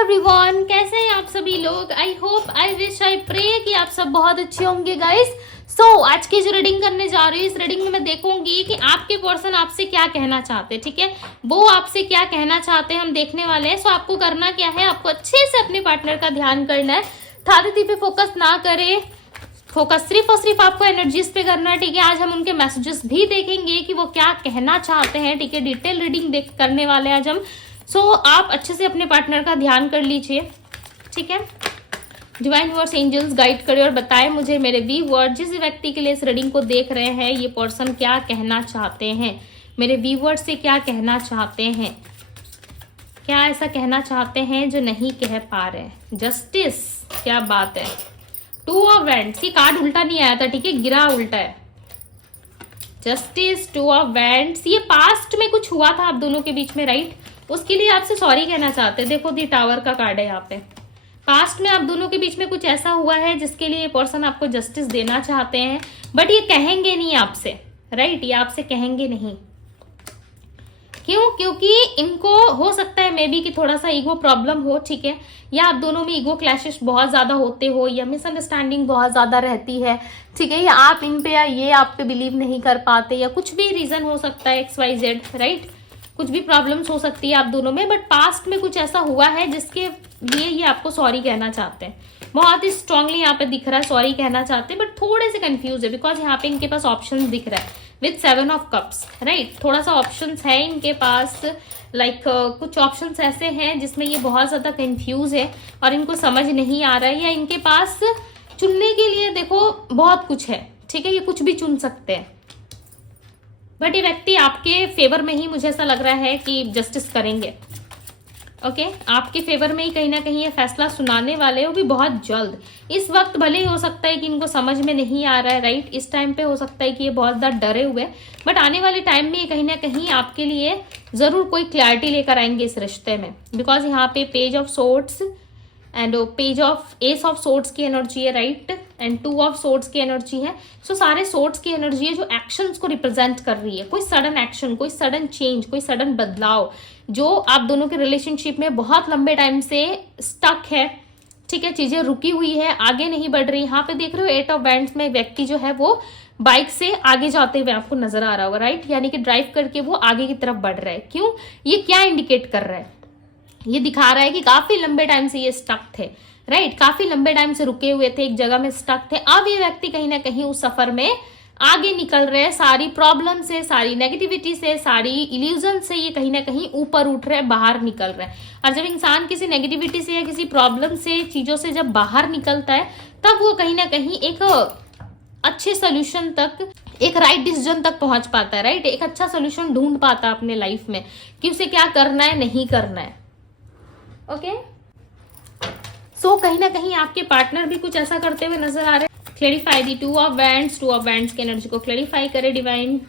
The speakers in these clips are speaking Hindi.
एवरीवन, कैसे हैं आप सभी लोग। I hope, I wish, I pray कि आप सब बहुत अच्छे होंगे गाइस। सो आज की जो रीडिंग करने जा रही हूँ, इस रीडिंग में मैं देखूंगी कि आपके पर्सन आपसे क्या कहना चाहते हैं। ठीक है, वो आपसे क्या कहना चाहते हैं हम देखने वाले हैं। सो आपको करना क्या है, आपको अच्छे से अपने पार्टनर का ध्यान करना है। थादी पे फोकस ना करे, फोकस सिर्फ और सिर्फ आपको एनर्जीज पे करना है। ठीक है, आज हम उनके मैसेजेस भी देखेंगे कि वो क्या कहना चाहते हैं। ठीक है, डिटेल रीडिंग देख करने वाले हैं आज हम। सो आप अच्छे से अपने पार्टनर का ध्यान कर लीजिए। ठीक है, डिवाइन वर्ड्स एंजल्स गाइड करें और बताएं मुझे मेरे व्यूअर्स, जिस व्यक्ति के लिए इस रीडिंग को देख रहे हैं, ये पर्सन क्या कहना चाहते हैं, मेरे व्यूअर्स से क्या कहना चाहते हैं, क्या ऐसा कहना चाहते हैं जो नहीं कह पा रहे। जस्टिस, क्या बात है। टू ऑफ वैंड्स, ये कार्ड उल्टा नहीं आया था, ठीक है, गिरा उल्टा है। जस्टिस, टू ऑफ वैंड्स, ये पास्ट में कुछ हुआ था आप दोनों के बीच में, राइट। उसके लिए आपसे सॉरी कहना चाहते हैं। देखो दी टावर का कार्ड है यहाँ पे। पास्ट में आप दोनों के बीच में कुछ ऐसा हुआ है जिसके लिए ये पर्सन आपको जस्टिस देना चाहते हैं, बट ये कहेंगे नहीं आपसे, राइट। ये आपसे कहेंगे नहीं। क्यों? क्योंकि इनको हो सकता है मे बी कि थोड़ा सा ईगो प्रॉब्लम हो, ठीक है, या आप दोनों में ईगो क्लैशेस बहुत ज्यादा होते हो, या मिसअंडरस्टैंडिंग बहुत ज्यादा रहती है, ठीक है, या आप इन पे या ये आप पे बिलीव नहीं कर पाते, या कुछ भी रीजन हो सकता है, XYZ, राइट। कुछ भी प्रॉब्लम्स हो सकती है आप दोनों में, बट पास्ट में कुछ ऐसा हुआ है जिसके लिए ये आपको सॉरी कहना चाहते हैं। बहुत ही स्ट्रांगली यहाँ पे दिख रहा है सॉरी कहना चाहते हैं, बट थोड़े से कंफ्यूज है बिकॉज यहाँ पे इनके पास ऑप्शंस दिख रहा है विथ 7 ऑफ कप्स, राइट। थोड़ा सा ऑप्शंस है इनके पास, लाइक कुछ ऑप्शंस ऐसे हैं जिसमें ये बहुत ज्यादा कंफ्यूज है और इनको समझ नहीं आ रहा है, या इनके पास चुनने के लिए देखो बहुत कुछ है, ठीक है, ये कुछ भी चुन सकते हैं, बट ये व्यक्ति आपके फेवर में ही मुझे ऐसा लग रहा है कि जस्टिस करेंगे। ओके, आपके फेवर में ही कहीं ना कहीं ये फैसला सुनाने वाले हो भी बहुत जल्द। इस वक्त भले ही हो सकता है कि इनको समझ में नहीं आ रहा है, राइट। इस टाइम पे हो सकता है कि ये बहुत ज्यादा डरे हुए, बट आने वाले टाइम में ये कहीं ना कहीं आपके लिए जरूर कोई क्लैरिटी लेकर आएंगे इस रिश्ते में, बिकॉज यहाँ पे page of swords and page of S of swords की एनर्जी है, राइट, एंड 2 ऑफ सोर्ड्स की एनर्जी है। सो सारे सोर्ड्स की एनर्जी है जो एक्शंस को रिप्रेजेंट कर रही है। कोई सडन एक्शन, कोई सडन चेंज, कोई सडन बदलाव जो आप दोनों के रिलेशनशिप में बहुत लंबे टाइम से स्टक है, ठीक है, चीजें रुकी हुई है, आगे नहीं बढ़ रही। यहाँ पे देख रहे हो 8 ऑफ वैंड्स में व्यक्ति जो है वो बाइक से आगे जाते हुए आपको नजर आ रहा होगा, राइट, यानी कि ड्राइव करके वो आगे की तरफ बढ़ रहा है। क्यों? ये क्या इंडिकेट कर रहा है? ये दिखा रहा है कि काफी लंबे टाइम से ये स्टक थे, राइट, काफी लंबे टाइम से रुके हुए थे, एक जगह में स्टक थे। अब ये व्यक्ति कहीं ना कहीं उस सफर में आगे निकल रहे हैं, सारी प्रॉब्लम से, सारी नेगेटिविटी से, सारी इल्यूजन से ये कहीं ना कहीं ऊपर उठ रहे हैं, बाहर निकल रहे हैं। और जब इंसान किसी नेगेटिविटी से या किसी प्रॉब्लम से, चीजों से जब बाहर निकलता है, तब वो कहीं ना कहीं एक अच्छे सोल्यूशन तक, एक राइट डिसीजन तक पहुंच पाता है, राइट, एक अच्छा सोल्यूशन ढूंढ पाता है अपने लाइफ में कि उसे क्या करना है, नहीं करना है। ओके, सो कहीं ना कहीं आपके पार्टनर भी कुछ ऐसा करते हुए नजर आ रहे हैं। Clarify the 2 of wands, 2 of wands की एनर्जी को क्लेरिफाई करे डिवाइन।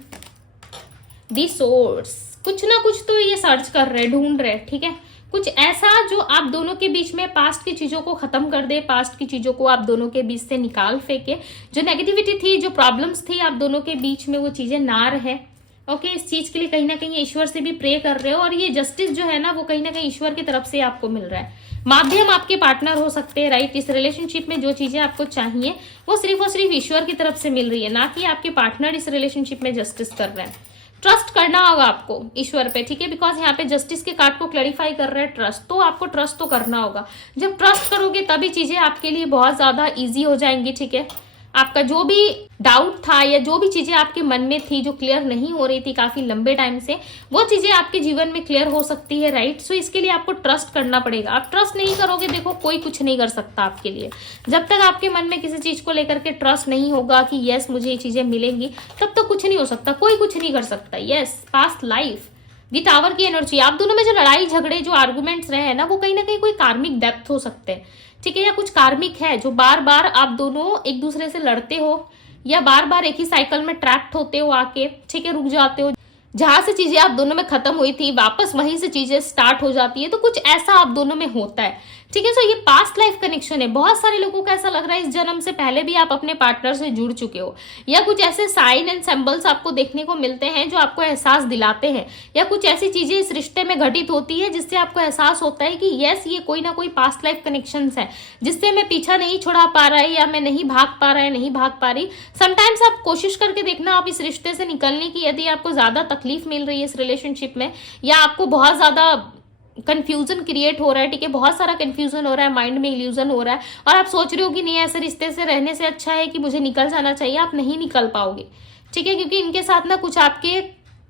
दी सोर्स, कुछ ना कुछ तो ये सर्च कर रहे, ढूंढ रहे, ठीक है, कुछ ऐसा जो आप दोनों के बीच में पास्ट की चीजों को खत्म कर दे, पास्ट की चीजों को आप दोनों के बीच से निकाल फेंके, जो नेगेटिविटी थी, जो प्रॉब्लम्स थी आप दोनों के बीच में, वो चीजें ना रहे। ओके, इस चीज के लिए कहीं ना कहीं ईश्वर से भी प्रे कर रहे हो, और ये जस्टिस जो है ना वो कहीं ना कहीं ईश्वर की तरफ से आपको मिल रहा है। माध्यम आपके पार्टनर हो सकते हैं, राइट। इस रिलेशनशिप में जो चीजें आपको चाहिए वो सिर्फ और सिर्फ ईश्वर की तरफ से मिल रही है, ना कि आपके पार्टनर इस रिलेशनशिप में जस्टिस कर रहे हैं। ट्रस्ट करना होगा आपको ईश्वर पे, ठीक है, बिकॉज यहाँ पे जस्टिस के कार्ड को क्लैरिफाई कर रहे हैं ट्रस्ट, तो आपको ट्रस्ट तो करना होगा। जब ट्रस्ट करोगे तभी चीजें आपके लिए बहुत ज्यादा ईजी हो जाएंगी, ठीक है। आपका जो भी डाउट था या जो भी चीजें आपके मन में थी जो क्लियर नहीं हो रही थी काफी लंबे टाइम से, वो चीजें आपके जीवन में क्लियर हो सकती है, राइट। सो इसके लिए आपको ट्रस्ट करना पड़ेगा। आप ट्रस्ट नहीं करोगे, देखो कोई कुछ नहीं कर सकता आपके लिए। जब तक आपके मन में किसी चीज को लेकर के ट्रस्ट नहीं होगा कि यस मुझे ये चीजें मिलेंगी, तब तक कुछ नहीं हो सकता, कोई कुछ नहीं कर सकता। यस, पास्ट लाइफ, दी टावर की एनर्जी, आप दोनों में जो लड़ाई झगड़े, जो आर्गुमेंट्स रहे हैं ना, वो कहीं ना कहीं कोई कार्मिक डेप्थ हो सकते हैं, ठीक है, या कुछ कार्मिक है जो बार बार आप दोनों एक दूसरे से लड़ते हो, या बार बार एक ही साइकिल में ट्रैप्ड होते हो आके, ठीक है, रुक जाते हो, जहां से चीजें आप दोनों में खत्म हुई थी वापस वहीं से चीजें स्टार्ट हो जाती है, तो कुछ ऐसा आप दोनों में होता है। ठीक है, सो ये पास्ट लाइफ कनेक्शन है। बहुत सारे लोगों को ऐसा लग रहा है इस जन्म से पहले भी आप अपने पार्टनर से जुड़ चुके हो, या कुछ ऐसे साइन एंड सिंबल्स आपको देखने को मिलते हैं जो आपको एहसास दिलाते हैं, या कुछ ऐसी चीजें इस रिश्ते में घटित होती है जिससे आपको एहसास होता है कि यस, ये कोई ना कोई पास्ट लाइफ कनेक्शन है जिससे मैं पीछा नहीं छुड़ा पा रहा है, या मैं नहीं भाग पा रहा है, नहीं भाग पा रही। समटाइम्स आप कोशिश करके देखना, आप इस रिश्ते से निकलने की, यदि आपको ज्यादा तकलीफ मिल रही है इस रिलेशनशिप में, या आपको बहुत ज्यादा कंफ्यूजन क्रिएट हो रहा है, ठीक है, बहुत सारा कंफ्यूजन हो रहा है, माइंड में इल्यूजन हो रहा है, और आप सोच रहे हो कि नहीं, ऐसे रिश्ते से रहने से अच्छा है कि मुझे निकल जाना चाहिए, आप नहीं निकल पाओगे। ठीक है, क्योंकि इनके साथ ना कुछ आपके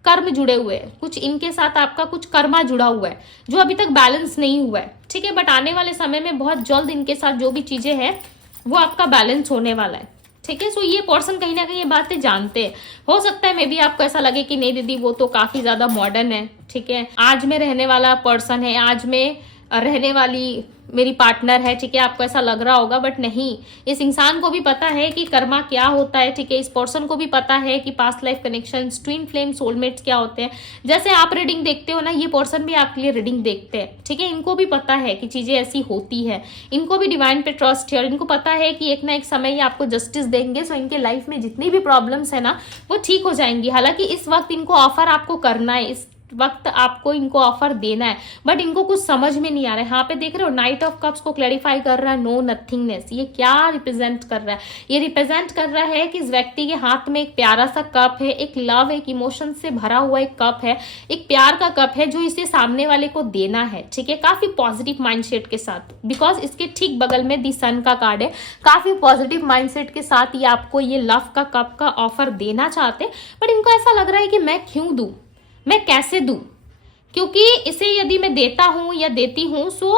कर्म जुड़े हुए हैं, कुछ इनके साथ आपका कुछ कर्मा जुड़ा हुआ है जो अभी तक बैलेंस नहीं हुआ है। ठीक है, बट आने वाले समय में बहुत जल्द इनके साथ जो भी चीजें हैं वो आपका बैलेंस होने वाला है। ठीक है, सो ये पर्सन कहीं ना कहीं ये बातें जानते हैं। हो सकता है मे बी आपको ऐसा लगे कि नहीं दीदी वो तो काफी ज्यादा मॉडर्न है, ठीक है, आज में रहने वाला पर्सन है, आज में रहने वाली मेरी पार्टनर है, ठीक है, आपको ऐसा लग रहा होगा, बट नहीं, इस इंसान को भी पता है कि कर्मा क्या होता है। ठीक है, इस पर्सन को भी पता है कि past life connections, twin flame, soulmates क्या होते हैं। जैसे आप रीडिंग देखते हो ना, ये पर्सन भी आपके लिए रीडिंग देखते हैं। ठीक है, इनको भी पता है कि चीजें ऐसी होती है, इनको भी डिवाइन पे ट्रस्ट है, और इनको पता है कि एक ना एक समय ये आपको जस्टिस देंगे। सो इनके लाइफ में जितनी भी प्रॉब्लम्स है ना वो ठीक हो जाएंगी। हालांकि इस वक्त इनको ऑफर आपको करना है, इस वक्त आपको इनको ऑफर देना है, बट इनको कुछ समझ में नहीं आ रहा है। यहाँ पे देख रहे हो नाइट ऑफ कप्स को क्लैरिफाई कर रहा है, नो नथिंगनेस। ये क्या रिप्रेजेंट कर रहा है? ये रिप्रेजेंट कर रहा है कि इस व्यक्ति के हाथ में एक प्यारा सा कप है, एक लव, एक इमोशन से भरा हुआ एक कप है, एक प्यार का कप है जो इसे सामने वाले को देना है। ठीक है, काफी पॉजिटिव माइंडसेट के साथ, बिकॉज इसके ठीक बगल में दी सन का कार्ड है। काफी पॉजिटिव माइंडसेट के साथ ये आपको ये लव का कप का ऑफर देना चाहते, बट इनको ऐसा लग रहा है कि मैं क्यों दूं, मैं कैसे दूं, क्योंकि इसे यदि मैं देता हूं या देती हूं सो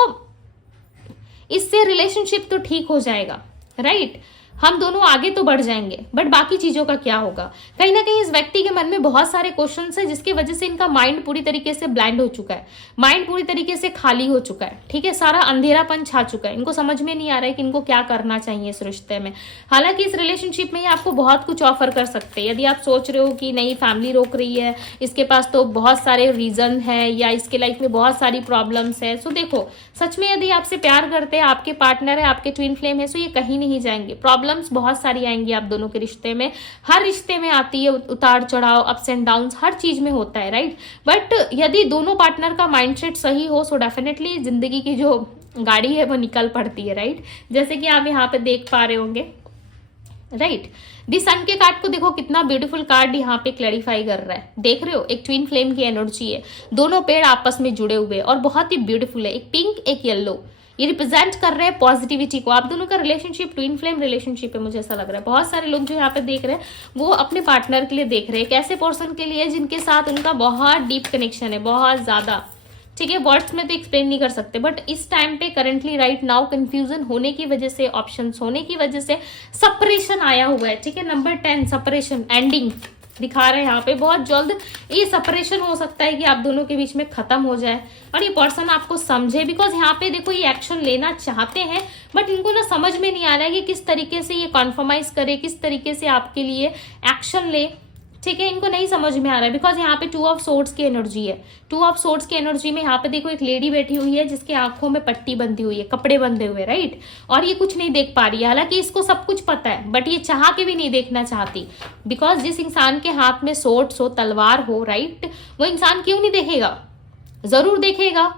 इससे रिलेशनशिप तो ठीक हो जाएगा, राइट, हम दोनों आगे तो बढ़ जाएंगे, बट बाकी चीजों का क्या होगा? कहीं ना कहीं इस व्यक्ति के मन में बहुत सारे क्वेश्चंस है जिसकी वजह से इनका माइंड पूरी तरीके से ब्लाइंड हो चुका है, माइंड पूरी तरीके से खाली हो चुका है। ठीक है, सारा अंधेरापन छा चुका है, इनको समझ में नहीं आ रहा है कि इनको क्या करना चाहिए इस रिश्ते में। हालांकि इस रिलेशनशिप में ये आपको बहुत कुछ ऑफर कर सकते हैं। यदि आप सोच रहे हो कि नहीं फैमिली रोक रही है, इसके पास तो बहुत सारे रीजन है, या इसके लाइफ में बहुत सारी प्रॉब्लम्स है, सो देखो सच में यदि आपसे प्यार करते हैं, आपके पार्टनर है, आपके ट्विन फ्लेम है, सो ये कहीं नहीं जाएंगे। प्रॉब्लम्स बहुत सारी आएंगी आप दोनों के रिश्ते में, हर रिश्ते में आती है, उतार चढ़ाव, अप्स एंड डाउन्स, हर चीज में होता है, राइट। बट यदि दोनों पार्टनर का माइंडसेट सही हो सो डेफिनेटली जिंदगी की जो गाड़ी है वो निकल पड़ती है, राइट। जैसे कि आप यहाँ पे देख पा रहे होंगे, राइट, दी सन के कार्ड को देखो, कितना ब्यूटीफुल कार्ड यहाँ पे क्लैरिफाई कर रहा है। देख रहे हो, एक ट्विन फ्लेम की एनर्जी है, दोनों पेड़ आपस में जुड़े हुए और बहुत ही ब्यूटीफुल है, एक पिंक एक येलो। ये रिप्रेजेंट कर रहे हैं पॉजिटिविटी को। आप दोनों का रिलेशनशिप ट्विन फ्लेम रिलेशनशिप है, मुझे ऐसा लग रहा है। बहुत सारे लोग जो यहाँ पे देख रहे हैं वो अपने पार्टनर के लिए देख रहे हैं, एक ऐसे पर्सन के लिए जिनके साथ उनका बहुत डीप कनेक्शन है, बहुत ज्यादा। ठीक है, वर्ड्स में तो एक्सप्लेन नहीं कर सकते, बट इस टाइम पे करंटली राइट नाउ कंफ्यूजन होने की वजह से, ऑप्शंस होने की वजह से सेपरेशन आया हुआ है। ठीक है, नंबर 10 सेपरेशन, एंडिंग दिखा रहे हैं यहाँ पे। बहुत जल्द ये सेपरेशन हो सकता है कि आप दोनों के बीच में खत्म हो जाए और ये पर्सन आपको समझे, बिकॉज यहाँ पे देखो ये एक्शन लेना चाहते हैं, बट इनको ना समझ में नहीं आ रहा है कि किस तरीके से ये कॉन्फर्माइज करे, किस तरीके से आपके लिए एक्शन ले। ठीक है, इनको नहीं समझ में आ रहा है, बिकॉज यहाँ पे 2 ऑफ सोर्ड्स की एनर्जी है। 2 ऑफ सोर्ड्स की एनर्जी में यहाँ पे देखो एक लेडी बैठी हुई है जिसके आंखों में पट्टी बंधी हुई है, कपड़े बंधे हुए, राइट, और ये कुछ नहीं देख पा रही है। हालांकि इसको सब कुछ पता है, बट ये चाह के भी नहीं देखना चाहती, बिकॉज जिस इंसान के हाथ में सोर्ड्स हो, तलवार हो, राइट, वो इंसान क्यों नहीं देखेगा? जरूर देखेगा।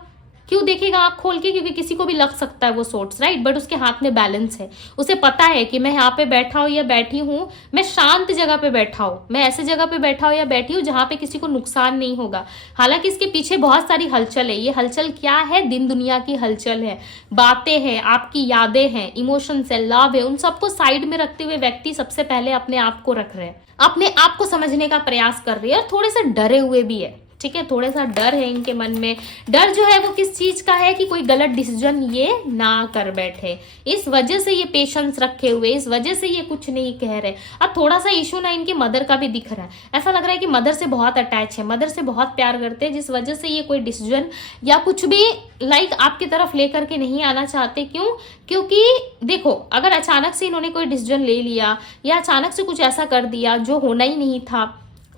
क्यों देखेगा आंख खोल के? क्योंकि किसी को भी लग सकता है वो सोर्ट्स, राइट, बट उसके हाथ में बैलेंस है। उसे पता है कि मैं यहाँ पे बैठा हूँ या बैठी हूँ, मैं शांत जगह पे बैठा हूँ, मैं ऐसे जगह पे बैठा हूँ या बैठी हूँ जहाँ पे किसी को नुकसान नहीं होगा। हालांकि इसके पीछे बहुत सारी हलचल है। ये हलचल क्या है? दिन दुनिया की हलचल है, बातें हैं, आपकी यादें हैं, इमोशंस है, लव है, उन सबको साइड में रखते हुए व्यक्ति सबसे पहले अपने आप को रख रहे हैं, अपने आप को समझने का प्रयास कर रहे हैं, और थोड़े से डरे हुए भी है। ठीक है, थोड़ा सा डर है इनके मन में। डर जो है वो किस चीज का है? कि कोई गलत डिसीजन ये ना कर बैठे, इस वजह से ये पेशेंस रखे हुए, इस वजह से ये कुछ नहीं कह रहे। अब थोड़ा सा इशू ना इनके मदर का भी दिख रहा है। ऐसा लग रहा है कि मदर से बहुत अटैच है, मदर से बहुत प्यार करते हैं, जिस वजह से ये कोई डिसीजन या कुछ भी लाइक आपकी तरफ लेकर के नहीं आना चाहते। क्यों? क्योंकि देखो, अगर अचानक से इन्होंने कोई डिसीजन ले लिया या अचानक से कुछ ऐसा कर दिया जो होना ही नहीं था,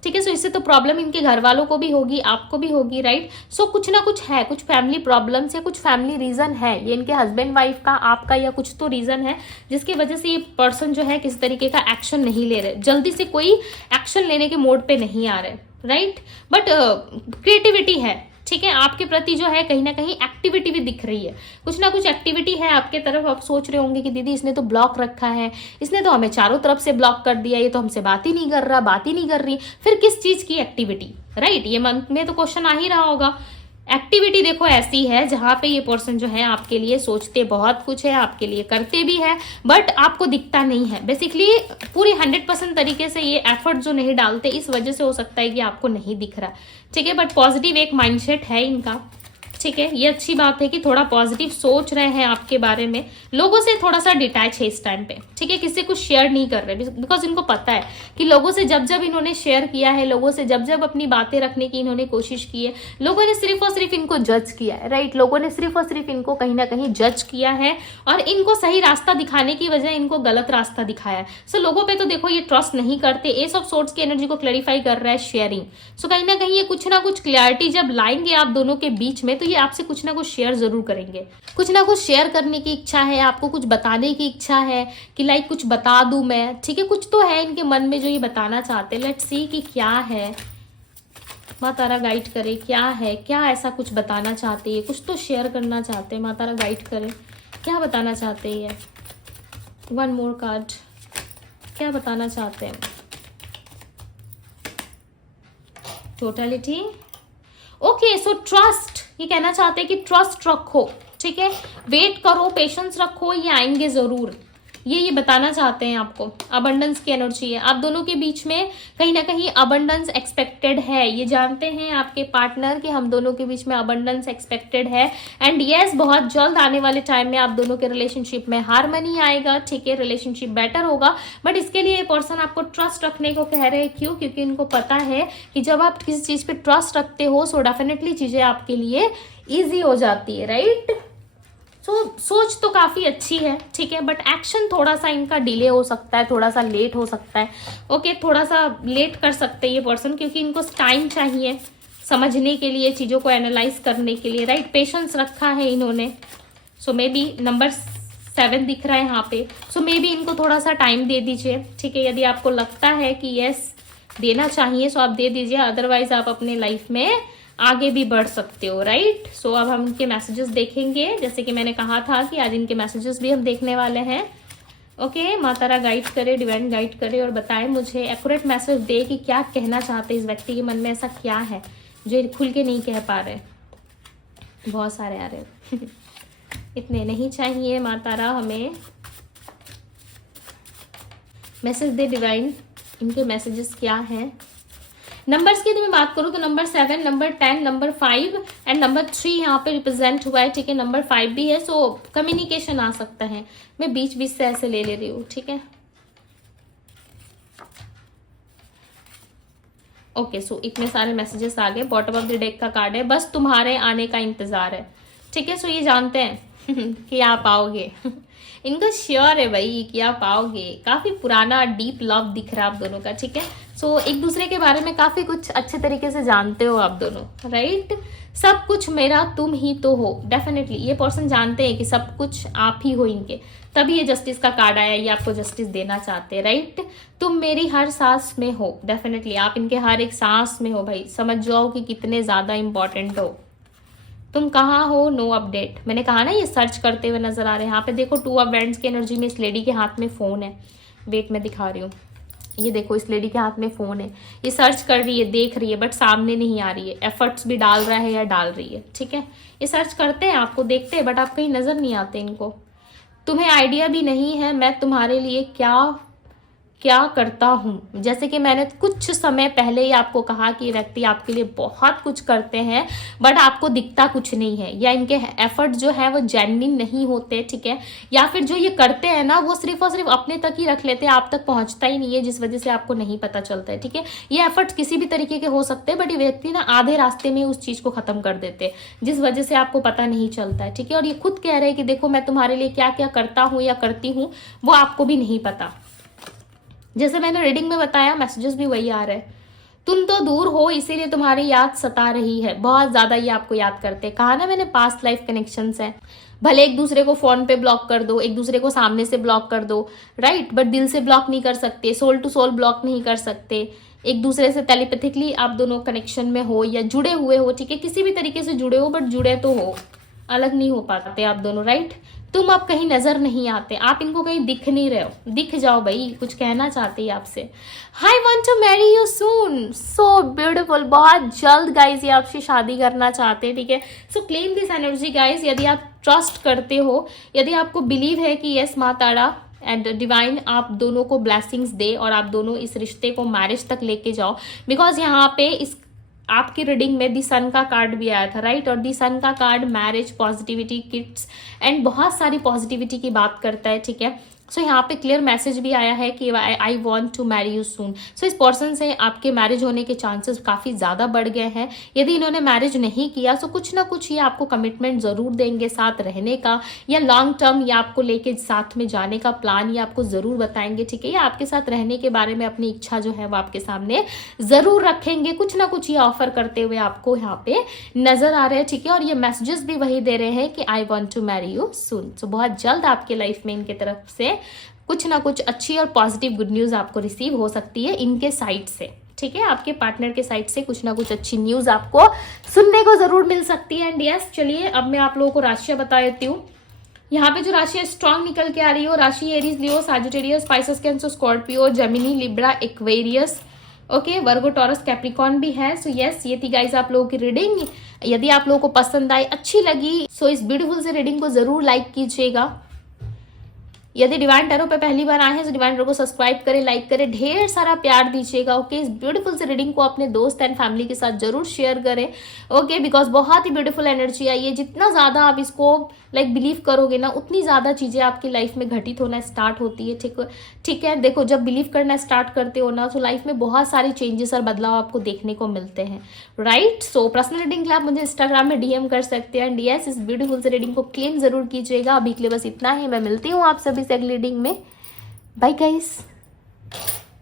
ठीक है। सो इससे तो प्रॉब्लम इनके घर वालों को भी होगी, आपको भी होगी, राइट। सो कुछ ना कुछ है, कुछ फैमिली प्रॉब्लम्स या कुछ फैमिली रीजन है, ये इनके हस्बैंड वाइफ का, आपका, या कुछ तो रीजन है जिसकी वजह से ये पर्सन जो है किसी तरीके का एक्शन नहीं ले रहे, जल्दी से कोई एक्शन लेने के मोड पे नहीं आ रहे, राइट। बट क्रिएटिविटी है, ठीक है। आपके प्रति जो है कहीं ना कहीं एक्टिविटी भी दिख रही है, कुछ ना कुछ एक्टिविटी है आपके तरफ। आप सोच रहे होंगे कि दीदी इसने तो ब्लॉक रखा है, इसने तो हमें चारों तरफ से ब्लॉक कर दिया, ये तो हमसे बात ही नहीं कर रहा, बात ही नहीं कर रही, फिर किस चीज की एक्टिविटी, राइट। ये मन में तो क्वेश्चन आ ही रहा होगा। एक्टिविटी देखो ऐसी है जहां पे ये पर्सन जो है आपके लिए सोचते बहुत कुछ है, आपके लिए करते भी है, बट आपको दिखता नहीं है। बेसिकली पूरी 100% तरीके से ये एफर्ट जो नहीं डालते, इस वजह से हो सकता है कि आपको नहीं दिख रहा, ठीक है। बट पॉजिटिव एक माइंडसेट है इनका, ठीक है। ये अच्छी बात है कि थोड़ा पॉजिटिव सोच रहे हैं आपके बारे में, लोगों से थोड़ा सा डिटैच है इस टाइम पे, ठीक है। किसी को शेयर नहीं कर रहे बिकॉज इनको पता है कि लोगों से जब जब इन्होंने शेयर किया है, लोगों से जब जब अपनी बातें रखने की इन्होंने कोशिश की है, लोगों ने सिर्फ और सिर्फ इनको जज किया है, राइट। लोगों ने सिर्फ और सिर्फ इनको कहीं ना कहीं जज किया है और इनको सही रास्ता दिखाने की वजह इनको गलत रास्ता दिखाया है। सो लोगों पे तो देखो ये ट्रस्ट नहीं करते। एस ऑफ सोर्ड्स की एनर्जी को क्लैरिफाई कर रहा है शेयरिंग। सो कहीं ना कहीं ये कुछ ना कुछ क्लैरिटी जब लाएंगे आप दोनों के बीच में, तो ये आपसे कुछ ना कुछ शेयर जरूर करेंगे, कुछ ना कुछ शेयर करने की इच्छा है, आपको कुछ बताने की इच्छा है कि लाइक कुछ बता दूं मैं, ठीक है। कुछ तो है इनके मन में जो ये बताना चाहते हैं। लेट्स सी कि क्या है, माँ तारा गाइड करे, क्या है, क्या ऐसा कुछ बताना चाहते हैं, कुछ तो शेयर करना चाहते हैं। माँ तारा गाइड करे, क्या बताना चाहते हैं। वन मोर कार्ड, क्या बताना चाहते हैं। Totality, okay. सो ट्रस्ट, ये कहना चाहते हैं कि ट्रस्ट रखो, ठीक है। वेट करो, पेशेंस रखो, ये आएंगे जरूर, ये बताना चाहते हैं आपको। अबंडेंस की एनर्जी है आप दोनों के बीच में, कहीं ना कहीं अबंडेंस एक्सपेक्टेड है। ये जानते हैं आपके पार्टनर कि हम दोनों के बीच में अबंडेंस एक्सपेक्टेड है। एंड यस, बहुत जल्द आने वाले टाइम में आप दोनों के रिलेशनशिप में हार्मनी आएगा, ठीक है। रिलेशनशिप बेटर होगा, बट इसके लिए ये पर्सन आपको ट्रस्ट रखने को कह रहे हैं। क्यों? क्योंकि इनको पता है कि जब आप किसी चीज पे ट्रस्ट रखते हो सो डेफिनेटली चीजें आपके लिए ईजी हो जाती है, राइट। सोच तो काफी अच्छी है, ठीक है, बट एक्शन थोड़ा सा इनका डिले हो सकता है, थोड़ा सा लेट हो सकता है। ओके, थोड़ा सा लेट कर सकते हैं ये पर्सन, क्योंकि इनको टाइम चाहिए समझने के लिए, चीजों को एनालाइज करने के लिए, राइट। पेशेंस रखा है इन्होंने। सो मे बी नंबर 7 दिख रहा है यहाँ पे। सो मे बी इनको थोड़ा सा टाइम दे दीजिए, ठीक है। यदि आपको लगता है कि यस देना चाहिए सो आप दे दीजिए, अदरवाइज आप अपने लाइफ में आगे भी बढ़ सकते हो, राइट। सो अब हम इनके मैसेजेस देखेंगे, जैसे कि मैंने कहा था कि आज इनके मैसेजेस भी हम देखने वाले हैं। ओके, माता रा गाइड करे, डिवाइन गाइड करे और बताए मुझे, एक्यूरेट मैसेज दे कि क्या कहना चाहते हैं इस व्यक्ति के मन में, ऐसा क्या है जो खुल के नहीं कह पा रहे। बहुत सारे आ रहे इतने नहीं चाहिए माता रा, हमें मैसेज दे डिवाइन, इनके मैसेजेस क्या हैं। नंबर्स की यदि मैं बात करूं तो number 7, number 10, number 5 and number 3 यहाँ पे रिप्रेजेंट हुआ है, ठीक है। नंबर 5 भी है, सो कम्युनिकेशन आ सकता है। मैं बीच बीच से ऐसे ले रही हूँ, ठीक है। ओके, सो इतने सारे मैसेजेस आ गए। बॉटम ऑफ द डेक का कार्ड है, बस तुम्हारे आने का इंतजार है, ठीक है। सो ये जानते हैं कि आप आओगे इनको श्योर है भाई कि आप आओगे। काफी पुराना डीप लव दिख रहा है आप दोनों का, ठीक है। सो एक दूसरे के बारे में काफी कुछ अच्छे तरीके से जानते हो आप दोनों, राइट। सब कुछ मेरा तुम ही तो हो, डेफिनेटली ये पर्सन जानते हैं कि सब कुछ आप ही हो इनके, तभी ये जस्टिस का कार्ड आया, ये आपको जस्टिस देना चाहते हैं, राइट। तुम मेरी हर सांस में हो, डेफिनेटली आप इनके हर एक सांस में हो भाई। समझ जाओ कि कितने ज्यादा इंपॉर्टेंट हो। तुम कहाँ हो, नो अपडेट। मैंने कहा ना ये सर्च करते हुए नजर आ रहे हैं। यहाँ पे देखो 2 ऑफ वैंड्स की एनर्जी में इस लेडी के हाथ में फोन है। वेट मैं दिखा रही हूँ, ये देखो इस लेडी के हाथ में फोन है। ये सर्च कर रही है, देख रही है, बट सामने नहीं आ रही है। एफर्ट्स भी डाल रहा है या डाल रही है, ठीक है। ये सर्च करते हैं, आपको देखते हैं, बट आप कहीं नजर नहीं आते इनको। तुम्हें आइडिया भी नहीं है मैं तुम्हारे लिए क्या करता हूं। जैसे कि मैंने कुछ समय पहले ही आपको कहा कि ये व्यक्ति आपके लिए बहुत कुछ करते हैं, बट आपको दिखता कुछ नहीं है, या इनके एफर्ट जो है वो जेन्युइन नहीं होते, ठीक है। या फिर जो ये करते हैं ना वो सिर्फ और सिर्फ अपने तक ही रख लेते हैं, आप तक पहुंचता ही नहीं है, जिस वजह से आपको नहीं पता चलता है, ठीक है। ये एफर्ट किसी भी तरीके के हो सकते हैं, बट ये व्यक्ति ना आधे रास्ते में उस चीज को खत्म कर देते हैं, जिस वजह से आपको पता नहीं चलता है, ठीक है। और ये खुद कह रहे हैं कि देखो मैं तुम्हारे लिए क्या क्या करता हूँ या करती हूँ, वो आपको भी नहीं पता। जैसे मैंने रीडिंग में बताया, मैसेजेस भी वही आ रहे हैं। तुम तो दूर हो इसीलिए तुम्हारी याद सता रही है, बहुत ज्यादा ये आपको याद करते हैं। कहा ना मैंने पास्ट लाइफ कनेक्शंस है। भले एक दूसरे को फोन पे ब्लॉक कर दो, एक दूसरे को सामने से ब्लॉक कर दो, राइट, बट दिल से ब्लॉक नहीं कर सकते, सोल टू सोल ब्लॉक नहीं कर सकते। एक दूसरे से टेलीपैथिकली आप दोनों कनेक्शन में हो या जुड़े हुए हो, ठीक है, किसी भी तरीके से जुड़े हो, बट जुड़े तो हो, अलग नहीं हो पाते आप दोनों, राइट। तुम अब कहीं नजर नहीं आते, आप इनको कहीं दिख नहीं रहे हो, दिख जाओ भाई, कुछ कहना चाहते हैं आपसे। I want to marry you soon, so beautiful, बहुत जल्द गाइज ये आपसे शादी करना चाहते हैं, ठीक है। सो क्लेम दिस एनर्जी गाइज, यदि आप ट्रस्ट करते हो, यदि आपको बिलीव है कि यस माँ तारा एंड डिवाइन आप दोनों को ब्लेसिंग्स दे और आप दोनों इस रिश्ते को मैरिज तक लेके जाओ। बिकॉज यहाँ पे इस आपकी रीडिंग में दी सन का कार्ड भी आया था, राइट, और दी सन का card marriage, positivity, kids and बहुत सारी पॉजिटिविटी की बात करता है, ठीक है। सो यहाँ पे क्लियर मैसेज भी आया है कि I want to marry you soon. So इस पर्सन से आपके मैरिज होने के चांसेस काफ़ी ज़्यादा बढ़ गए हैं। यदि इन्होंने मैरिज नहीं किया तो कुछ ना कुछ ये आपको कमिटमेंट ज़रूर देंगे साथ रहने का, या लॉन्ग टर्म ये आपको लेके साथ में जाने का प्लान ये आपको ज़रूर बताएंगे, ठीक है। या आपके साथ रहने के बारे में अपनी इच्छा जो है वो आपके सामने ज़रूर रखेंगे, कुछ ना कुछ ये ऑफर करते हुए आपको यहाँ पे नज़र आ रहे हैं, ठीक है। और ये मैसेजेस भी वही दे रहे हैं कि I want to marry you soon. So बहुत जल्द आपके लाइफ में इनके तरफ से कुछ ना कुछ अच्छी और पॉजिटिव गुड न्यूज़ आपको रिसीव हो सकती है इनके साइड से, ठीक है। आपके पार्टनर के साइड से कुछ ना कुछ अच्छी न्यूज़ आपको सुनने को ज़रूर मिल सकती है। एंड यस, चलिए अब मैं आप लोगों को राशियाँ बता देती हूँ। यहाँ पे जो राशि स्ट्रांग निकल के आ रही हो, राशि Aries, Leo, Sagittarius, Pisces, Cancer, Scorpio, Gemini, Libra, Aquarius, okay, Virgo, Taurus, Capricorn भी है। सो यस, ये थी गाइज आप लोगों की रीडिंग। यदि आप लोगों को पसंद आई, अच्छी लगी, सो इस ब्यूटीफुल से रीडिंग को जरूर लाइक कीजिएगा। यदि डिवाइन टैरो पे पहली बार आए हैं तो डिवाइन टैरो को सब्सक्राइब करें, लाइक करें, ढेर सारा प्यार दीजिएगा, ओके। इस ब्यूटीफुल से रीडिंग को अपने दोस्त एंड फैमिली के साथ जरूर शेयर करें, ओके, बिकॉज बहुत ही ब्यूटीफुल एनर्जी आई है। जितना ज़्यादा आप इसको बिलीव करोगे ना, उतनी ज़्यादा चीज़ें आपकी लाइफ में घटित होना स्टार्ट होती है, ठीक है। देखो, जब बिलीव करना स्टार्ट करते हो ना, तो लाइफ में बहुत सारे चेंजेस और बदलाव आपको देखने को मिलते हैं, राइट। सो पर्सनल रीडिंग के लिए आप मुझे इंस्टाग्राम में DM कर सकते हैं। एंड यस, इस ब्यूटीफुल से रीडिंग को क्लेम जरूर कीजिएगा। अभी के लिए बस इतना ही, मैं मिलती हूँ आप सभी से अगली रीडिंग में। Bye guys.